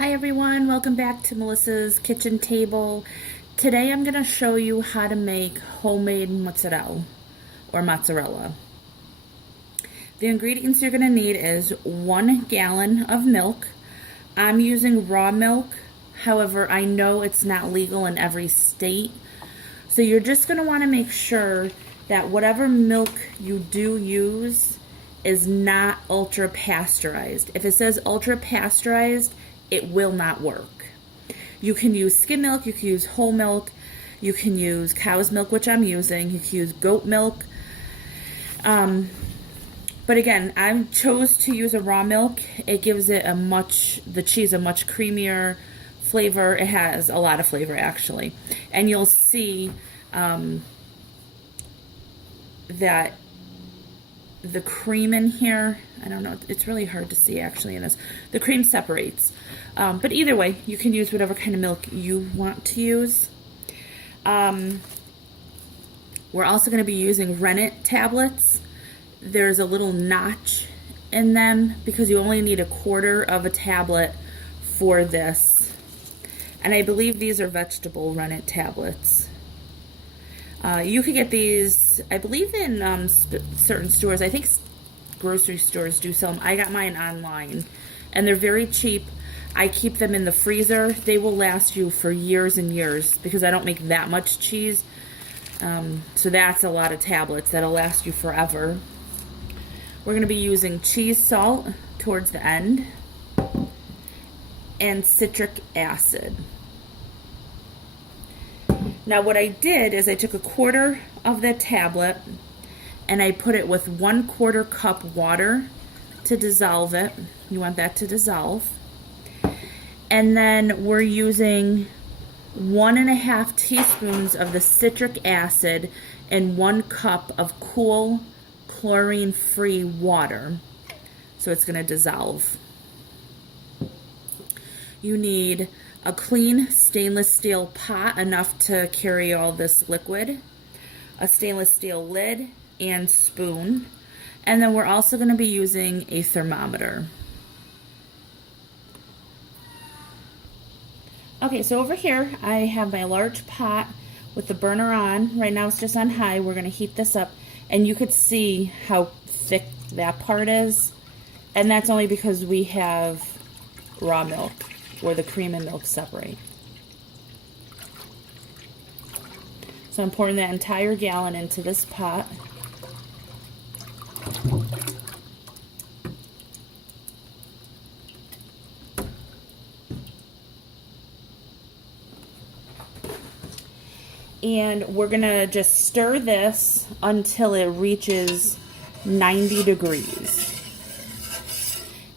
Hi everyone, welcome back to Melissa's Kitchen Table. Today I'm going to show you how to make homemade mozzarella or mozzarella. The ingredients you're going to need is 1 gallon of milk. I'm using raw milk, however I know it's not legal in every state. So you're just going to want to make sure that whatever milk you do use is not ultra pasteurized. If it says ultra pasteurized, it will not work. You can use skim milk, you can use whole milk, you can use cow's milk, which I'm using, you can use goat milk. But again, I chose to use a raw milk. It gives it the cheese a much creamier flavor. It has a lot of flavor actually. And you'll see that the cream in here, I don't know, it's really hard to see actually in this. The cream separates. But either way, you can use whatever kind of milk you want to use. We're also going to be using rennet tablets. There's a little notch in them because you only need 1/4 of a tablet for this. And I believe these are vegetable rennet tablets. You could get these, I believe, in certain stores. I think grocery stores do sell them. I got mine online, and they're very cheap. I keep them in the freezer. They will last you for years and years because I don't make that much cheese. So that's a lot of tablets that'll last you forever. We're going to be using cheese salt towards the end and citric acid. Now what I did is I took 1/4 of the tablet and I put it with 1/4 cup water to dissolve it. You want that to dissolve. And then we're using 1.5 teaspoons of the citric acid and 1 cup of cool chlorine-free water. So it's going to dissolve. You need a clean stainless steel pot, enough to carry all this liquid, a stainless steel lid, and spoon. And then we're also going to be using a thermometer. Okay, so over here I have my large pot with the burner on. Right now it's just on high. We're going to heat this up, and you could see how thick that part is. And that's only because we have raw milk, where the cream and milk separate. So I'm pouring that entire gallon into this pot. And we're gonna just stir this until it reaches 90 degrees.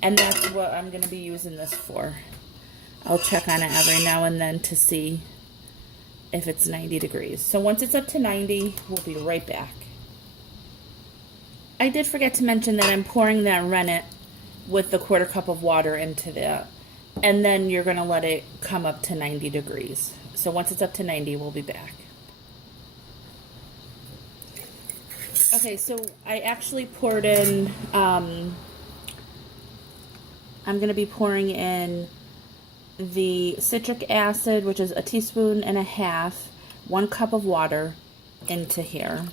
And that's what I'm gonna be using this for. I'll check on it every now and then to see if it's 90 degrees. So once it's up to 90, we'll be right back. I did forget to mention that I'm pouring that rennet with the 1/4 cup of water into that. And then you're gonna let it come up to 90 degrees. So once it's up to 90, we'll be back. Okay, so I actually poured in, I'm going to be pouring in the citric acid, which is 1.5 teaspoons, 1 cup of water into here.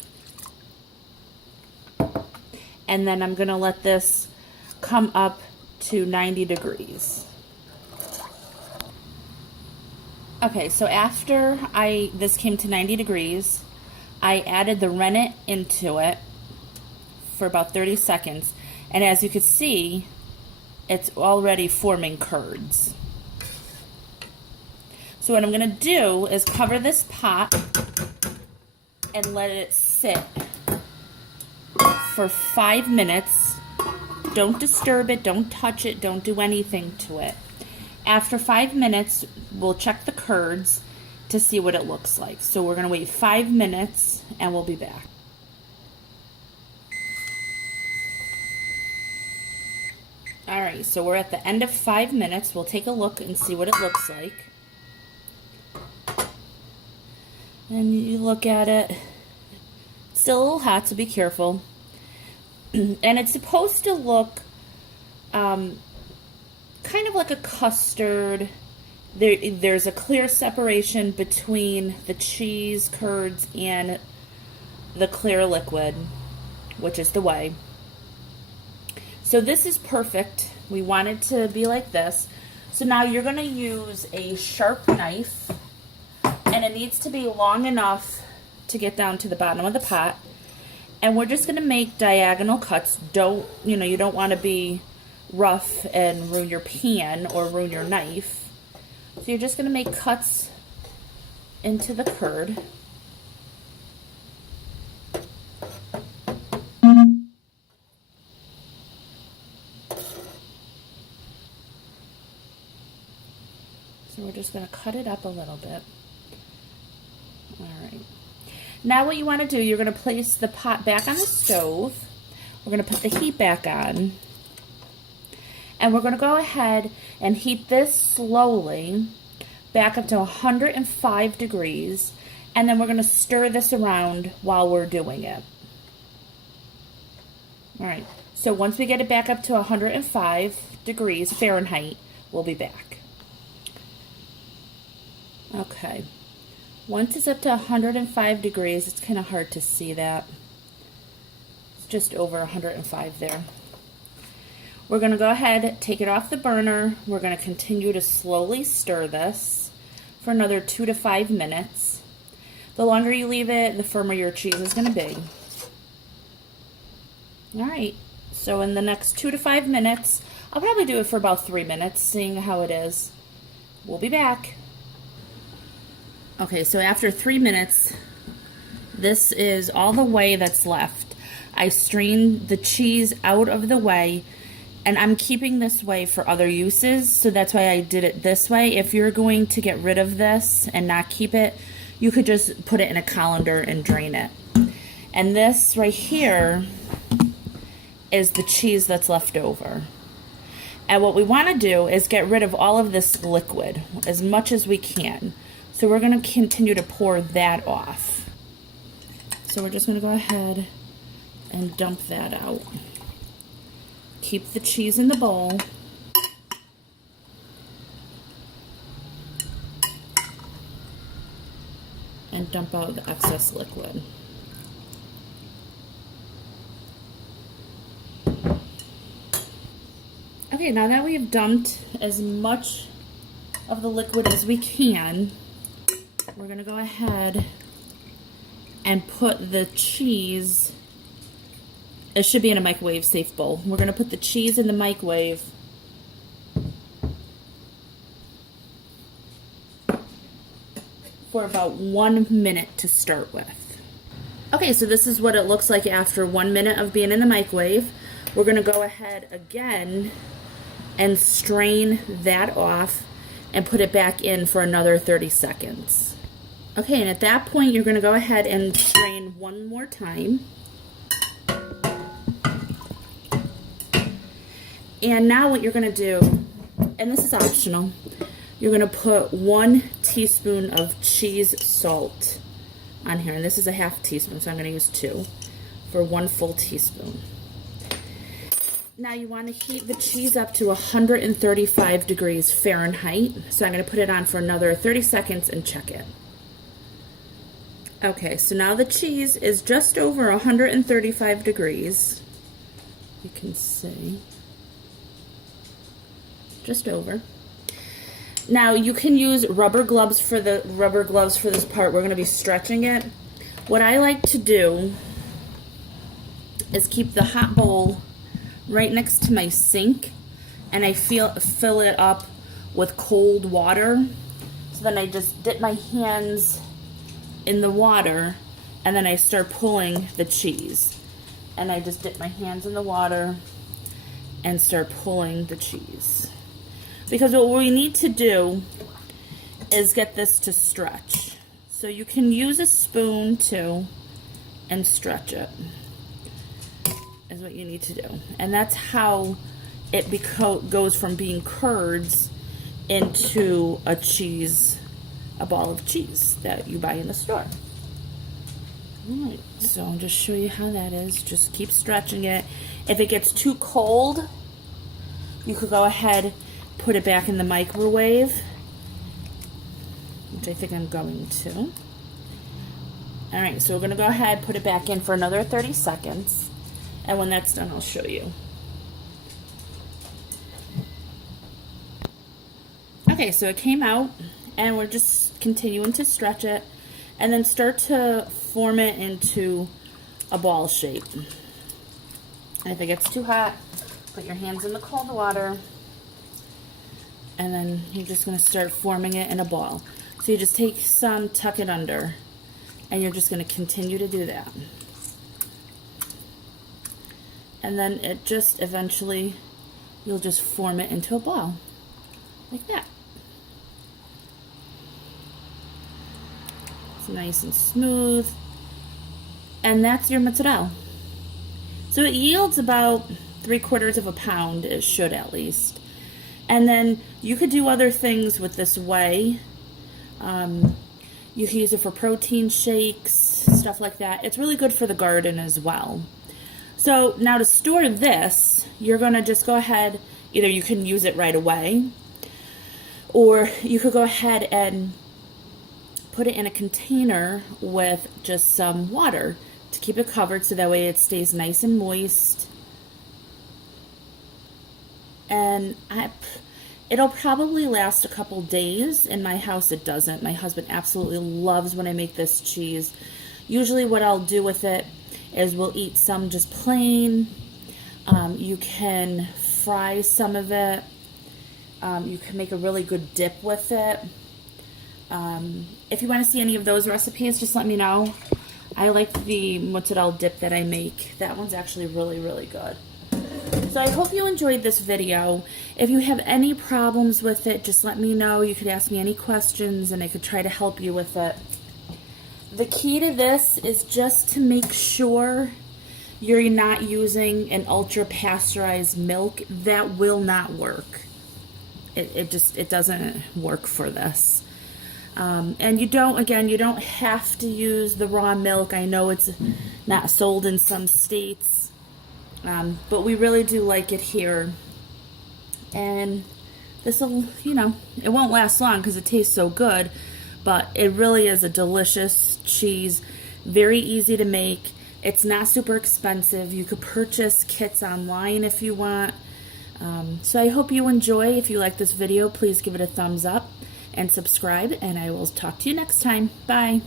And then I'm going to let this come up to 90 degrees. Okay, so after this came to 90 degrees, I added the rennet into it for about 30 seconds. And as you can see, it's already forming curds. So what I'm going to do is cover this pot and let it sit for 5 minutes. Don't disturb it, don't touch it, don't do anything to it. After 5 minutes, we'll check the curds to see what it looks like. So we're going to wait 5 minutes and we'll be back. Alright, so we're at the end of 5 minutes. We'll take a look and see what it looks like. And you look at it, it's still a little hot, so be careful. And it's supposed to look kind of like a custard. There's a clear separation between the cheese curds and the clear liquid, which is the whey. So this is perfect. We want it to be like this. So now you're going to use a sharp knife, and it needs to be long enough to get down to the bottom of the pot. And we're just going to make diagonal cuts. You don't want to be rough and ruin your pan or ruin your knife. So you're just going to make cuts into the curd. So we're just going to cut it up a little bit. All right. Now what you want to do, you're going to place the pot back on the stove. We're going to put the heat back on. And we're going to go ahead and heat this slowly back up to 105 degrees. And then we're going to stir this around while we're doing it. All right. So once we get it back up to 105 degrees Fahrenheit, we'll be back. Okay. Once it's up to 105 degrees, it's kind of hard to see that. It's just over 105 there. We're going to go ahead, take it off the burner. We're going to continue to slowly stir this for another 2 to 5 minutes. The longer you leave it, the firmer your cheese is going to be. All right, so in the next 2 to 5 minutes, I'll probably do it for about 3 minutes, seeing how it is. We'll be back. Okay, so after 3 minutes, this is all the whey that's left. I strained the cheese out of the whey, and I'm keeping this whey for other uses, so that's why I did it this way. If you're going to get rid of this and not keep it, you could just put it in a colander and drain it. And this right here is the cheese that's left over. And what we want to do is get rid of all of this liquid as much as we can. So we're going to continue to pour that off. So we're just going to go ahead and dump that out. Keep the cheese in the bowl. And dump out the excess liquid. Okay, now that we've dumped as much of the liquid as we can, we're going to go ahead and put the cheese. It should be in a microwave safe bowl. We're going to put the cheese in the microwave for about 1 minute to start with. Okay, so this is what it looks like after 1 minute of being in the microwave. We're going to go ahead again and strain that off and put it back in for another 30 seconds. Okay, and at that point, you're going to go ahead and strain one more time. And now what you're going to do, and this is optional, you're going to put 1 teaspoon of cheese salt on here. And this is a half teaspoon, so I'm going to use 2 for 1 full teaspoon. Now you want to heat the cheese up to 135 degrees Fahrenheit. So I'm going to put it on for another 30 seconds and check it. Okay, so now the cheese is just over 135 degrees. You can see. Just over. Now you can use rubber gloves for this part. We're going to be stretching it. What I like to do is keep the hot bowl right next to my sink, and I fill it up with cold water. So then I just dip my hands in the water, and then I start pulling the cheese. And I just dip my hands in the water and start pulling the cheese. Because what we need to do is get this to stretch. So you can use a spoon too and stretch it, is what you need to do. And that's how it goes from being curds into a ball of cheese that you buy in the store. Alright, so I'll just show you how that is. Just keep stretching it. If it gets too cold, you could go ahead put it back in the microwave, which I think I'm going to. All right, so we're going to go ahead, put it back in for another 30 seconds. And when that's done, I'll show you. Okay, so it came out, and we're just continuing to stretch it and then start to form it into a ball shape. And if it gets too hot, put your hands in the cold water, and then you're just going to start forming it in a ball. So you just take some, tuck it under, and you're just going to continue to do that. And then it just eventually, you'll just form it into a ball, like that. It's nice and smooth. And that's your mozzarella. So it yields about 3/4 of a pound, it should at least. And then you could do other things with this whey. You can use it for protein shakes, stuff like that. It's really good for the garden as well. So now to store this, you're going to just go ahead, either you can use it right away, or you could go ahead and put it in a container with just some water to keep it covered so that way it stays nice and moist. And it'll probably last a couple days. In my house it doesn't. My husband absolutely loves when I make this cheese. Usually what I'll do with it is we'll eat some just plain. You can fry some of it. You can make a really good dip with it. If you want to see any of those recipes, just let me know. I like the mozzarella dip that I make. That one's actually really, really good. So I hope you enjoyed this video. If you have any problems with it, just let me know. You could ask me any questions and I could try to help you with it. The key to this is just to make sure you're not using an ultra pasteurized milk. That will not work. It doesn't work for this. And you don't have to use the raw milk. I know it's not sold in some states, but we really do like it here. And this will, it won't last long because it tastes so good, but it really is a delicious cheese, very easy to make. It's not super expensive. You could purchase kits online if you want. So I hope you enjoy. If you like this video, please give it a thumbs up and subscribe, and I will talk to you next time. Bye.